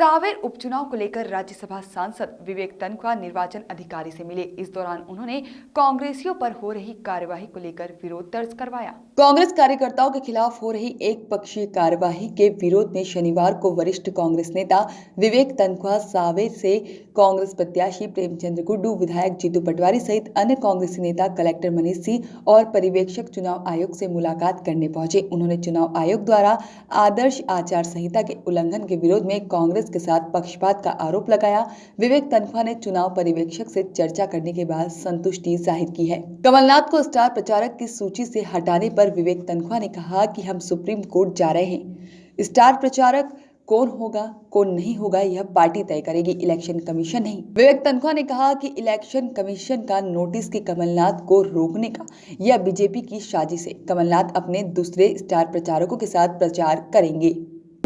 सावेर उपचुनाव को लेकर राज्यसभा सांसद विवेक तनखा निर्वाचन अधिकारी से मिले। इस दौरान उन्होंने कांग्रेसियों पर हो रही कार्यवाही को लेकर विरोध दर्ज करवाया। कांग्रेस कार्यकर्ताओं के खिलाफ हो रही एक पक्षीय कार्यवाही के विरोध में शनिवार को वरिष्ठ कांग्रेस नेता विवेक तनखा सावेर से कांग्रेस प्रत्याशी प्रेमचंद्र गुड्डू, विधायक जीतू पटवारी सहित अन्य कांग्रेसी नेता कलेक्टर मनीष सिंह और पर्यवेक्षक चुनाव आयोग से मुलाकात करने पहुंचे। उन्होंने चुनाव आयोग द्वारा आदर्श आचार संहिता के उल्लंघन के विरोध में कांग्रेस के साथ पक्षपात का आरोप लगाया। विवेक तनखा ने चुनाव पर्यवेक्षक से चर्चा करने के बाद संतुष्टि जाहिर की है। कमलनाथ को स्टार प्रचारक की सूची से हटाने पर विवेक तनखा ने कहा कि हम सुप्रीम कोर्ट जा रहे हैं। स्टार प्रचारक कौन होगा कौन नहीं होगा यह पार्टी तय करेगी, इलेक्शन कमीशन नहीं। विवेक तनखा ने कहा कि इलेक्शन कमीशन का नोटिस कि कमलनाथ को रोकने का यह बीजेपी की साजिश है। कमलनाथ अपने दूसरे स्टार प्रचारकों के साथ प्रचार करेंगे।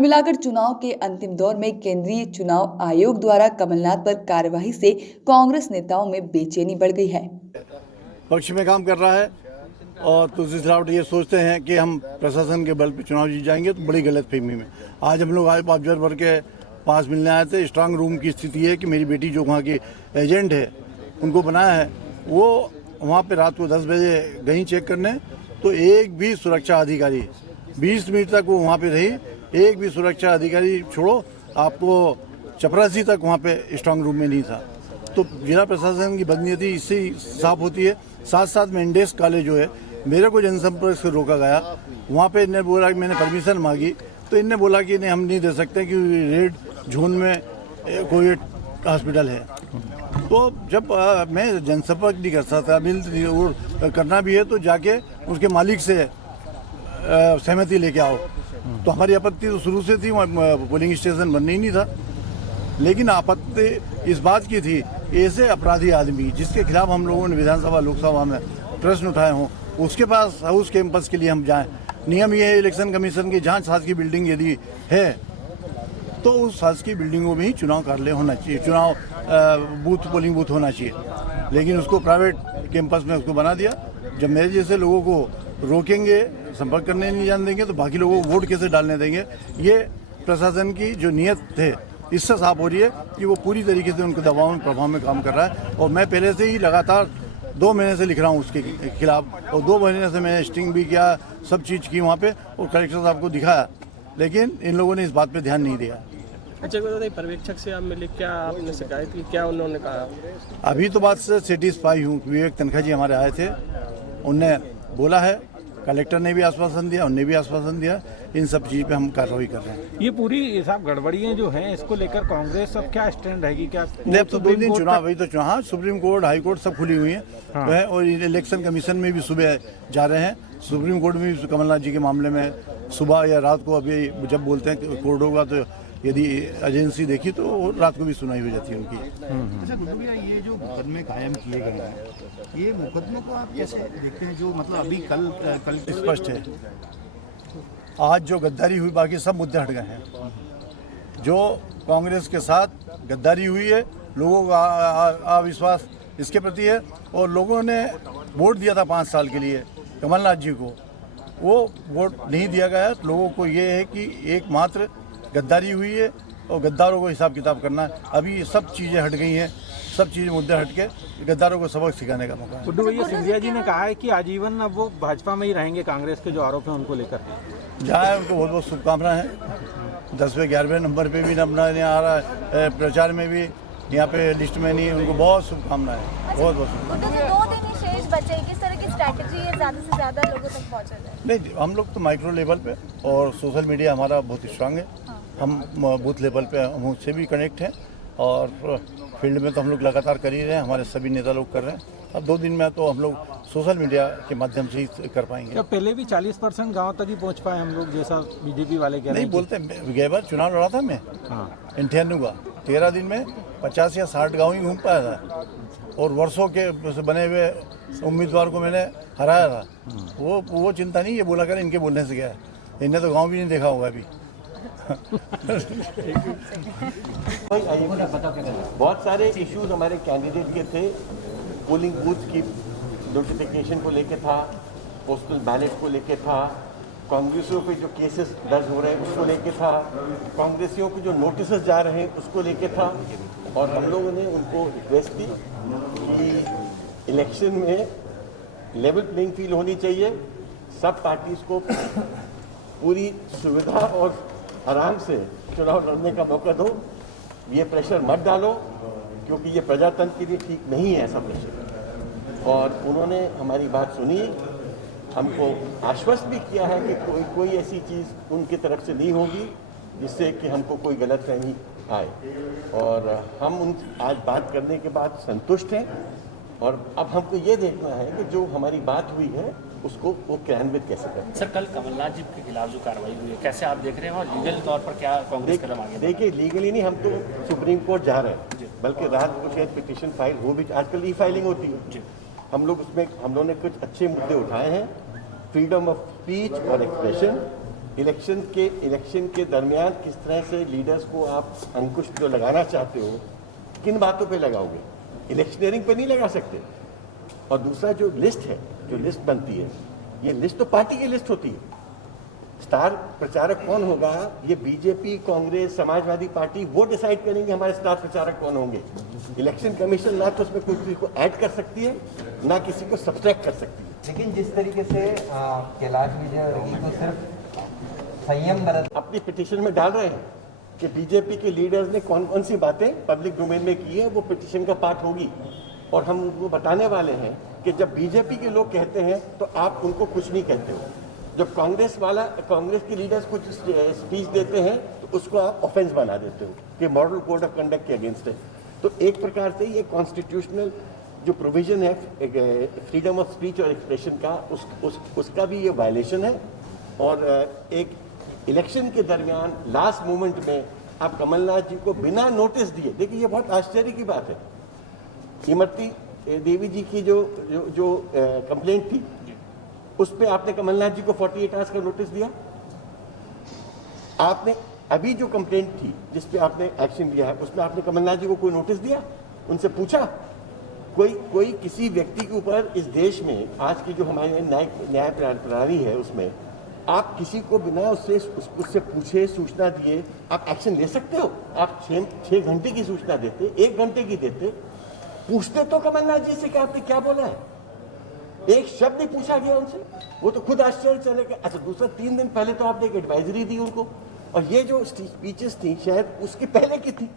मिलाकर चुनाव के अंतिम दौर में केंद्रीय चुनाव आयोग द्वारा कमलनाथ पर कार्यवाही से कांग्रेस नेताओं में बेचैनी बढ़ गई है। पक्ष में काम कर रहा है और तुलसी सिलावट ये सोचते हैं कि हम प्रशासन के बल पर चुनाव जीत जाएंगे, तो बड़ी गलतफहमी में। आज हम लोग ऑब्जर्वर के पास मिलने आए थे। स्ट्रांग रूम की स्थिति है कि मेरी बेटी जो वहाँ की एजेंट है उनको बनाया है, वो वहाँ पे रात को 10 बजे गई चेक करने, तो एक भी सुरक्षा अधिकारी 20 मिनट तक वो वहाँ पे रही। एक भी सुरक्षा अधिकारी छोड़ो, आपको चपरासी तक वहाँ पे स्ट्रांग रूम में नहीं था। तो जिला प्रशासन की बदनीयती इससे ही साफ होती है। साथ साथ में इंडेस कॉलेज जो है, मेरे को जनसंपर्क से रोका गया। वहाँ पे इन्हें बोला कि मैंने परमिशन मांगी, तो इन्हें बोला कि नहीं, हम नहीं दे सकते कि रेड जोन में कोई हॉस्पिटल है। तो जब मैं जनसंपर्क नहीं कर सकता, और करना भी है तो जाके उसके मालिक से सहमति लेके आओ। तो हमारी आपत्ति तो शुरू से थी, पोलिंग स्टेशन बनने ही नहीं था। लेकिन आपत्ति इस बात की थी, ऐसे अपराधी आदमी जिसके खिलाफ हम लोगों ने विधानसभा लोकसभा में प्रश्न उठाए हों, उसके पास हाउस कैंपस के लिए हम जाएं। नियम ये है इलेक्शन कमीशन की, जहाँ शासकीय बिल्डिंग यदि है तो उस शासकीय बिल्डिंगों में ही चुनाव कार्यालय होना चाहिए, चुनाव बूथ, पोलिंग बूथ होना चाहिए। लेकिन उसको प्राइवेट कैंपस में उसको बना दिया। जब मेरे जैसे लोगों को रोकेंगे, संपर्क करने नहीं जाने देंगे, तो बाकी लोगों को वोट कैसे डालने देंगे? ये प्रशासन की जो नीयत है इससे साफ हो रही है कि वो पूरी तरीके से उनके दबाव में प्रभाव में काम कर रहा है। और मैं पहले से ही लगातार 2 महीने से लिख रहा हूँ उसके खिलाफ, और 2 महीने से मैंने स्टिंग भी किया, सब चीज़ की वहाँ पे, और कलेक्टर साहब को दिखाया। लेकिन इन लोगों ने इस बात पे ध्यान नहीं दिया। अच्छा, पर्यवेक्षक से आप मिले, क्या आपने शिकायत की, क्या उन्होंने कहा? अभी तो बात से सेटिस्फाई हूँ। विवेक तनखा जी हमारे आए थे, उनने बोला है, कलेक्टर ने भी आश्वासन दिया, उनने भी आश्वासन दिया, इन सब चीज़ पे हम कार्रवाई कर रहे हैं। ये पूरी साहब गड़बड़ियाँ जो हैं, इसको लेकर कांग्रेस अब क्या स्टैंड रहेगी? क्या नहीं, अब तो 2 दिन चुनाव, अभी तो चुनाव, सुप्रीम कोर्ट, हाई कोर्ट सब खुली हुई है। हाँ। और इलेक्शन कमीशन में भी सुबह जा रहे हैं। सुप्रीम कोर्ट में भी कमलनाथ जी के मामले में सुबह या रात को, अभी जब बोलते हैं कोर्ट होगा, तो यदि एजेंसी देखी तो रात को भी सुनाई हो जाती है उनकी। अच्छा गुड्डू भैया, ये जो मुकदमे कायम किए गए हैं, ये मुकदमे को आप कैसे देखते हैं? जो मतलब अभी कल स्पष्ट है, आज जो गद्दारी हुई, बाकी सब मुद्दे हट गए हैं। जो कांग्रेस के साथ गद्दारी हुई है, लोगों का अविश्वास इसके प्रति है, और लोगों ने वोट दिया था 5 साल के लिए कमलनाथ जी को, वो वोट नहीं दिया गया। लोगों को ये है कि एकमात्र गद्दारी हुई है और गद्दारों को हिसाब किताब करना है। अभी सब चीज़ें हट गई हैं, सब चीज़ें मुद्दे हट के गद्दारों को सबक सिखाने का मौका है। गुड्डू भैया, सिंधिया जी ने कहा है कि आजीवन अब वो भाजपा में ही रहेंगे, कांग्रेस के जो आरोप हैं उनको लेकर। जहाँ उनको बहुत बहुत शुभकामनाएं हैं। 10वें 11वें नंबर पे भी अपना आ रहा है, प्रचार में भी, यहाँ पे लिस्ट में नहीं, उनको बहुत शुभकामनाएं हैं, बहुत बहुत शुभकामनाएं। 2 दिन ही शेष बचे, किस तरह की स्ट्रैटेजी है ज़्यादा से ज़्यादा लोगों तक पहुँचा जाए? नहीं, हम लोग तो माइक्रो लेवल पे, और सोशल मीडिया हमारा बहुत स्ट्रांग है। हम बूथ लेवल पे हम उससे भी कनेक्ट हैं, और फील्ड में तो हम लोग लगातार कर ही रहे हैं, हमारे सभी नेता लोग कर रहे हैं। अब 2 दिन में तो हम लोग सोशल मीडिया के माध्यम से ही कर पाएंगे। क्या पहले भी 40% गांव तक ही पहुंच पाए हम लोग, जैसा बीजेपी वाले कह रहे हैं? नहीं बोलते, गए बार चुनाव लड़ा था मैं, हाँ, 98 का 13 दिन में 50 या 60 गाँव ही घूम पाया था, और वर्षों के बने हुए उम्मीदवार को मैंने हराया था। वो चिंता नहीं, ये बोला कर इनके बोलने से क्या है, इन्हें तो गाँव भी नहीं देखा होगा अभी। बहुत सारे इश्यूज हमारे कैंडिडेट के थे। पोलिंग बूथ की नोटिफिकेशन को लेके था, पोस्टल बैलेट को लेके था, कांग्रेसियों पे जो केसेस दर्ज हो रहे हैं उसको लेके था, कांग्रेसियों के जो नोटिस जा रहे हैं उसको लेके था। और हम लोगों ने उनको रिक्वेस्ट की कि इलेक्शन में लेवल प्लेइंग फील्ड होनी चाहिए, सब पार्टीज को पूरी सुविधा और आराम से चुनाव लड़ने का मौका दो, ये प्रेशर मत डालो क्योंकि ये प्रजातंत्र के लिए ठीक नहीं है ऐसा प्रेशर। और उन्होंने हमारी बात सुनी, हमको आश्वस्त भी किया है कि कोई ऐसी चीज़ उनकी तरफ से नहीं होगी जिससे कि हमको कोई गलतफहमी आए। और हम उन आज बात करने के बाद संतुष्ट हैं और अब हमको ये देखना है कि जो हमारी बात हुई है उसको वो क्रियान्वित कैसे करें। सर, कल कमलनाथ जी के खिलाफ जो कार्रवाई हुई है कैसे आप देख रहे हैं और लीगल तौर पर क्या कांग्रेस कदम आगे? देखिए, लीगली नहीं, हम तो सुप्रीम कोर्ट जा रहे हैं, बल्कि रात को शायद पिटीशन फाइल हो भी, आजकल ई फाइलिंग होती है। हम लोग उसमें हम लोगों ने कुछ अच्छे मुद्दे उठाए हैं, फ्रीडम ऑफ स्पीच और एक्सप्रेशन, इलेक्शन के दरमियान किस तरह से लीडर्स को आप अंकुश जो लगाना चाहते हो किन बातों पे लगाओगे, इलेक्शनरिंग पे नहीं लगा सकते। और दूसरा जो लिस्ट है, जो लिस्ट बनती है, ये लिस्ट तो पार्टी की लिस्ट होती है। स्टार प्रचारक कौन होगा ये बीजेपी, कांग्रेस, समाजवादी पार्टी वो डिसाइड करेंगे हमारे स्टार प्रचारक कौन होंगे। इलेक्शन कमीशन ना तो उसमें कोई किसी को ऐड कर सकती है ना किसी को सब्ट्रैक्ट कर सकती है। लेकिन जिस तरीके से कैलाश विजयवर्गीय को सिर्फ संयम बरत अपनी पिटीशन में डाल रहे हैं कि बीजेपी के लीडर्स ने कौन कौन सी बातें पब्लिक डोमेन में की है, वो पिटीशन का पार्ट होगी। और हम उनको बताने वाले हैं कि जब बीजेपी के लोग कहते हैं तो आप उनको कुछ नहीं कहते हो, जब कांग्रेस के लीडर्स कुछ स्पीच देते हैं तो उसको आप ऑफेंस बना देते हो कि मॉडल कोड ऑफ कंडक्ट के अगेंस्ट है। तो एक प्रकार से ये कॉन्स्टिट्यूशनल जो प्रोविजन है फ्रीडम ऑफ स्पीच और एक्सप्रेशन का, उसका भी ये वायलेशन है। और एक इलेक्शन के दरमियान लास्ट मोमेंट में आप कमलनाथ जी को बिना नोटिस दिए, देखिए ये बहुत आश्चर्य की बात है। इमरती देवी जी की जो कंप्लेंट थी उस पे आपने कमलनाथ जी को 48 आवर्स का नोटिस दिया। आपने अभी जो कंप्लेंट थी जिस पे आपने एक्शन लिया है उसमें आपने कमलनाथ जी को कोई नोटिस दिया, उनसे पूछा? कोई किसी व्यक्ति के ऊपर इस देश में आज की जो हमारे न्याय प्रणाली है उसमें आप किसी को बिना उससे पूछे, सूचना दिए आप एक्शन ले सकते हो? आप 6 घंटे की सूचना देते, 1 घंटे की देते, पूछते तो कमलनाथ जी से कि आपने क्या बोला है। एक शब्द नहीं पूछा गया उनसे, वो तो खुद आश्चर्य चले गए। अच्छा, दूसरा 3 दिन पहले तो आपने एक एडवाइजरी दी उनको, और ये जो स्पीचेस थी शायद उसके पहले की थी,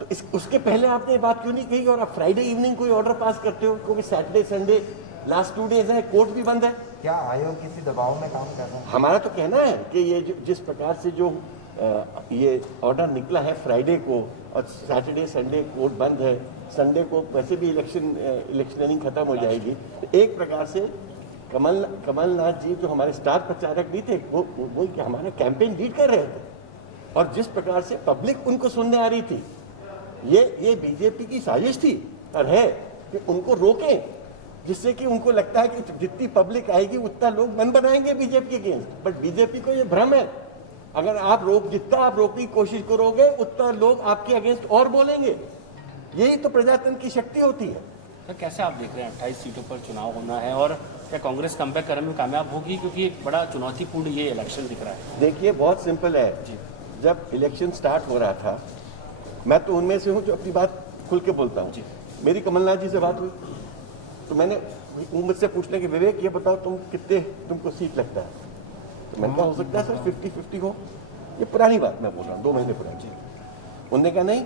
तो उसके पहले आपने ये बात क्यों नहीं कही? और आप फ्राइडे इवनिंग कोई ऑर्डर पास करते हो, क्योंकि सैटरडे संडे लास्ट 2 डेज है, कोर्ट भी बंद है। क्या आयोग किसी दबाव में काम कर रहा है? हमारा तो कहना है कि ये जिस प्रकार से जो ये ऑर्डर निकला है फ्राइडे को, और सैटरडे संडे कोर्ट बंद है, संडे को वैसे भी इलेक्शनिंग खत्म हो जाएगी, तो एक प्रकार से कमलनाथ जी जो हमारे स्टार प्रचारक भी थे वो क्या हमारा कैंपेन लीड कर रहे थे, और जिस प्रकार से पब्लिक उनको सुनने आ रही थी, ये बीजेपी की साजिश थी और है कि उनको रोकें, जिससे कि उनको लगता है कि जितनी पब्लिक आएगी उतना लोग मन बनाएंगे बीजेपी के अगेंस्ट। बट बीजेपी को ये भ्रम है, अगर आप जितना आप रोकने की कोशिश करोगे उतना लोग आपके अगेंस्ट और बोलेंगे। यही तो प्रजातंत्र की शक्ति होती है। तो कैसे आप देख रहे हैं 28 सीटों पर चुनाव होना है, और क्या कांग्रेस कमबैक करने में कामयाब होगी? क्योंकि एक बड़ा चुनौतीपूर्ण ये इलेक्शन दिख रहा है। देखिए, बहुत सिंपल है, जब इलेक्शन स्टार्ट हो रहा था, मैं तो उनमें से हूँ जो अपनी बात खुल के बोलता हूँ। मेरी कमलनाथ जी से बात हुई तो मैंने मुझसे पूछने के, विवेक ये बताओ तुमको सीट लगता है? तो मैंने कहा हो सकता है सर 50-50 हो। ये पुरानी बात मैं बोल रहा हूँ, 2 महीने पुरानी। उन्होंने कहा नहीं,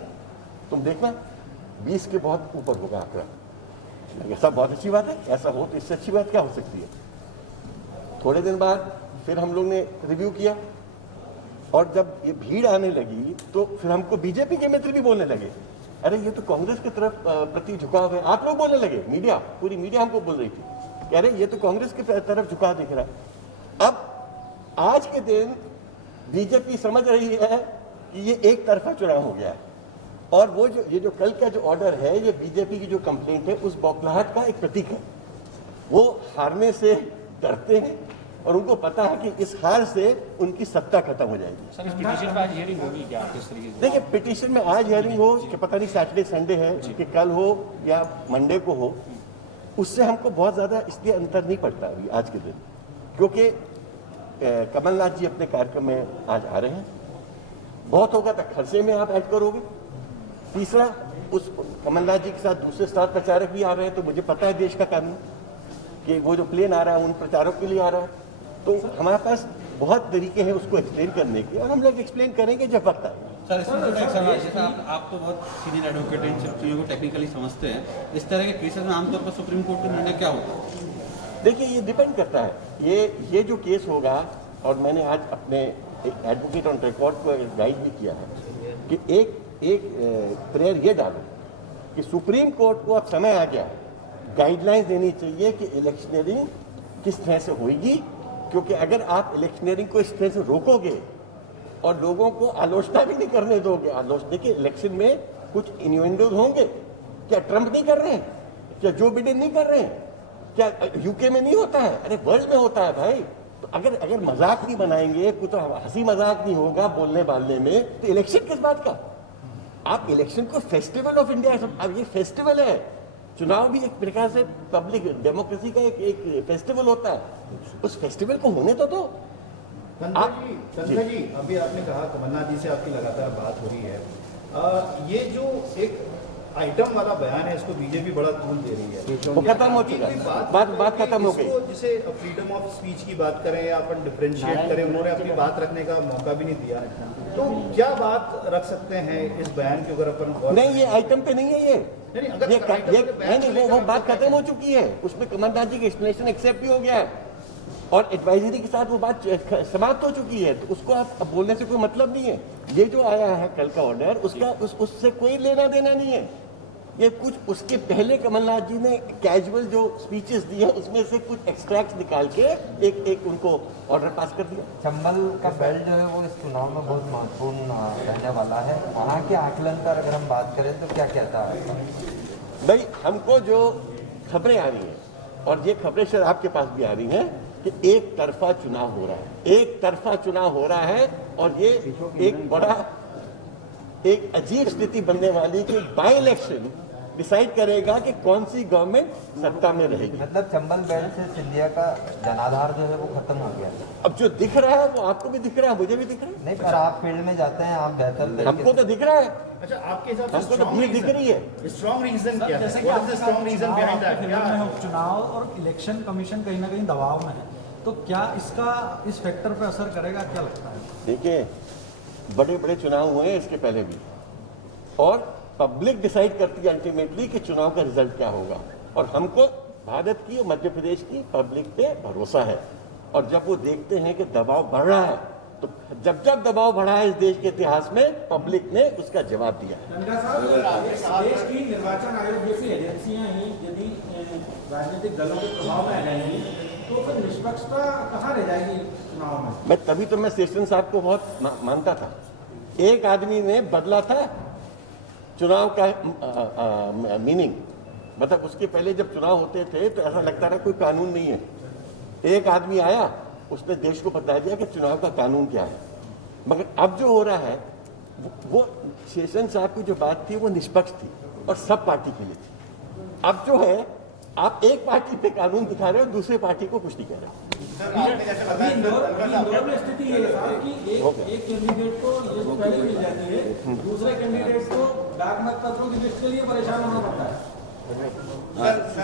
तुम देखना 20 के बहुत ऊपर होगा आंकड़ा। सब बहुत अच्छी बात है, ऐसा हो तो इससे अच्छी बात क्या हो सकती है। थोड़े दिन बाद फिर हम लोग ने रिव्यू किया, और जब ये भीड़ आने लगी तो फिर हमको बीजेपी के मित्र भी बोलने लगे, अरे ये तो कांग्रेस की तरफ प्रति झुकाव है। आप लोग बोलने लगे, मीडिया, पूरी मीडिया हमको बोल रही थी कि अरे ये तो कांग्रेस की तरफ झुकाव दिख रहा है। अब आज के दिन बीजेपी समझ रही है कि ये एक तरफा चुनाव हो गया है, और वो ये जो कल का जो ऑर्डर है, ये बीजेपी की जो कंप्लेंट है उस बौखलाहट का एक प्रतीक है। वो हारने से डरते हैं और उनको पता है कि इस हार से उनकी सत्ता खत्म हो जाएगी। सर, इस पिटीशन पर आज हियरिंग होगी क्या किस तरीके से? देखिए, पिटीशन में आज हियरिंग हो कि पता नहीं सैटरडे संडे है कि कल हो या मंडे को हो, उससे हमको बहुत ज्यादा इसलिए अंतर नहीं पड़ता अभी आज के दिन, क्योंकि कमलनाथ जी अपने कार्यक्रम में आज आ रहे हैं, बहुत होगा तो खर्चे में आप ऐड करोगे। तीसरा, उस कमलनाथ जी के साथ दूसरे स्टार प्रचारक भी आ रहे हैं, तो मुझे पता है देश का कानून कि वो जो प्लेन आ रहा है उन प्रचारक के लिए आ रहा है, तो हमारे पास बहुत तरीके हैं उसको एक्सप्लेन करने के, और हम लोग एक्सप्लेन करेंगे जब वक्त आए। सर, इसमें जो एक सवाल है, जैसा आप तो बहुत सीनियर एडवोकेट हैं, इन सब चीज़ों को टेक्निकली समझते हैं, इस तरह के केसेस में आमतौर पर सुप्रीम कोर्ट का निर्णय क्या होता है? देखिए, ये डिपेंड करता है, ये जो केस होगा, और मैंने आज अपने एडवोकेट ऑन रिकॉर्ड को गाइड भी किया है कि एक प्रेयर ये डालो कि सुप्रीम कोर्ट को अब समय आ गया है, गाइडलाइंस देनी चाहिए कि इलेक्शनरिंग किस तरह से होगी, क्योंकि अगर आप इलेक्शनरिंग को इस तरह से रोकोगे और लोगों को आलोचना भी नहीं करने दोगे, आलोचना के इलेक्शन में कुछ इन्वेंडोज होंगे, क्या ट्रंप नहीं कर रहे हैं, क्या जो बिडेन नहीं कर रहे हैं, क्या यूके में नहीं होता है, अरे वर्ल्ड में होता है भाई। तो अगर मजाक नहीं बनाएंगे, कुछ हंसी मजाक नहीं होगा बोलने बालने में, तो इलेक्शन किस बात का? आप इलेक्शन को फेस्टिवल ऑफ इंडिया, अब ये फेस्टिवल है, चुनाव भी एक प्रकार से पब्लिक डेमोक्रेसी का एक फेस्टिवल होता है, उस फेस्टिवल को होने तो दो। संजय जी, अभी आपने कहा कमलनाथ जी से आपकी लगातार बात हो रही है, ये जो एक आइटम वाला बयान है इसको बीजेपी बड़ा तूल दे रही है, वो खत्म हो चुका है, बात खत्म हो गई। जिसे फ्रीडम ऑफ स्पीच की बात करें या अपन डिफरेंशिएट करें, उन्होंने अपनी बात रखने का मौका भी नहीं दिया, तो क्या बात रख सकते हैं इस बयान के, अगर अपन नहीं, ये आइटम पे नहीं है, ये वो बात खत्म हो चुकी है, उसमें कमलनाथ जी की एक्सप्लेनेशन एक्सेप्ट भी हो गया है और एडवाइजरी के साथ वो बात समाप्त हो चुकी है, तो उसको आप बोलने से कोई मतलब नहीं है। ये जो आया है कल का ऑर्डर, उसका उससे कोई लेना देना नहीं है। ये कुछ उसके पहले कमलनाथ जी ने कैजुअल जो स्पीचेस दी है उसमें से कुछ एक्सट्रैक्ट्स निकाल के एक उनको ऑर्डर पास कर दिया। चंबल का बेल्ट जो है वो इस चुनाव में बहुत महत्वपूर्ण रहने वाला है, वहाँ के आकलन पर अगर हम बात करें तो क्या कहता है भाई? हमको जो खबरें आ रही हैं, और ये खबरें शायद आपके पास भी आ रही हैं, कि एक तरफा चुनाव हो रहा है, एक तरफा चुनाव हो रहा है, और ये एक बड़ा एक अजीब स्थिति बनने वाली कि बाई इलेक्शन डिसाइड करेगा कि कौन सी गवर्नमेंट सत्ता में रहेगी। मतलब चंबल बेल्ट से सिंधिया का जनाधार जो है वो खत्म हो गया। अब जो दिख रहा है वो आपको भी दिख रहा है, मुझे भी दिख रहा है। नहीं, पर आप फील्ड में जाते हैं, आप बेहतर हमको तो दिख रहा है। अच्छा, आपके हिसाब से हमको तो भीड़ दिख रही है। स्ट्रॉन्ग रीजन क्या है? What is the strong reason behind that? उपचुनाव और इलेक्शन कमीशन कहीं ना कहीं दबाव में है, तो क्या इसका इस फैक्टर पर असर करेगा, क्या लगता है? देखिए, बड़े बड़े चुनाव हुए हैं इसके पहले भी, और पब्लिक डिसाइड करती है अल्टीमेटली कि चुनाव का रिजल्ट क्या होगा, और हमको भारत की और मध्य प्रदेश की पब्लिक पे भरोसा है। और जब वो देखते हैं कि दबाव बढ़ रहा है, तो जब जब दबाव बढ़ा है इस देश के इतिहास में, पब्लिक ने उसका जवाब दिया है। देश की निर्वाचन आयोग जैसी एजेंसियां ही यदि राजनीतिक दलों के प्रभाव में आ जाएंगी तो फिर निष्पक्षता कहाँ रह जाएगी चुनाव में? मैं तभी तो मैं सेशन साहब को बहुत मानता था। एक आदमी ने बदला था चुनाव का मीनिंग, मतलब उसके पहले जब चुनाव होते थे तो ऐसा लगता था कोई कानून नहीं है। एक आदमी आया, उसने देश को बता दिया कि चुनाव का कानून क्या है। मगर अब जो हो रहा है वो सेशन साहब की जो बात थी वो निष्पक्ष थी और सब पार्टी के लिए थी। अब जो है, आप एक पार्टी पे कानून दिखा रहे हो, दूसरे पार्टी को कुछ नहीं कह रहे। स्थिति ये है कि एक कैंडिडेट को ये तो पहले मिल जाती है, दूसरे कैंडिडेट को डाक मतपत्रों की लिस्ट के लिए परेशान होना पड़ता है।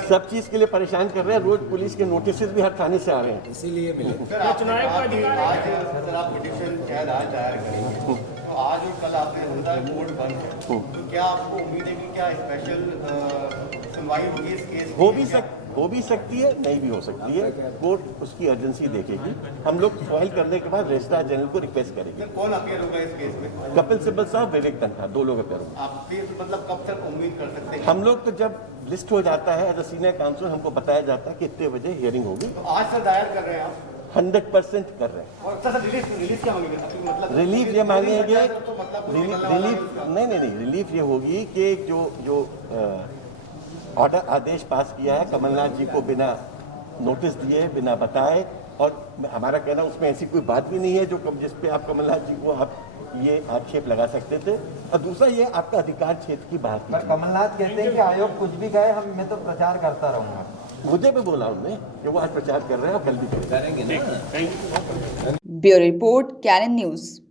सब चीज के लिए परेशान कर रहे हैं, रोज पुलिस के नोटिस भी हर थाने से आ रहे हैं। इसीलिए मिले आज आप पिटीशन शायद आज दायर करेंगे, तो आज और कल आपने बोला कोर्ट बंद है, तो क्या आपको उम्मीद है कि क्या स्पेशल सुनवाई होगी इस केस? हो भी सकती है, नहीं भी हो सकती है। कोर्ट उसकी अर्जेंसी देखेगी। हम लोग फाइल करने के बाद रजिस्ट्रार जनरल को रिक्वेस्ट करेंगे। कौन अपीयर होगा इस केस में? कपिल सिब्बल साहब, विवेक तनखा, 2 लोग अपीयर होंगे। आप फिर मतलब कब तक उम्मीद कर सकते हैं? हम लोग तो जब लिस्ट हो जाता है एज अ सीनियर काउंसिल, हमको बताया जाता है कि इतने बजे हियरिंग होगी। तो आज से दायर कर रहे हैं आप? 100% कर रहे हैं। और सर रिलीफ क्या मांगेंगे? मतलब रिलीफ ये मांगेंगे, तो मतलब रिलीफ नहीं, रिलीफ ये होगी कि जो ऑर्डर आदेश पास किया है कमलनाथ जी को बिना नोटिस दिए, बिना बताए, और हमारा कहना उसमें ऐसी कोई बात भी नहीं है जो जिस पे आप कमलनाथ जी को आप ये आक्षेप लगा सकते थे। और दूसरा, ये आपका अधिकार क्षेत्र की बात पर कमलनाथ कहते हैं कि आयोग कुछ भी कहे, मैं तो प्रचार करता रहूंगा। मुद्दे पे बोला उनने कि वो आज प्रचार कर रहे हैं और कल भी करेंगे। करेंगे ना। Thank you. Bureau report, Canon news.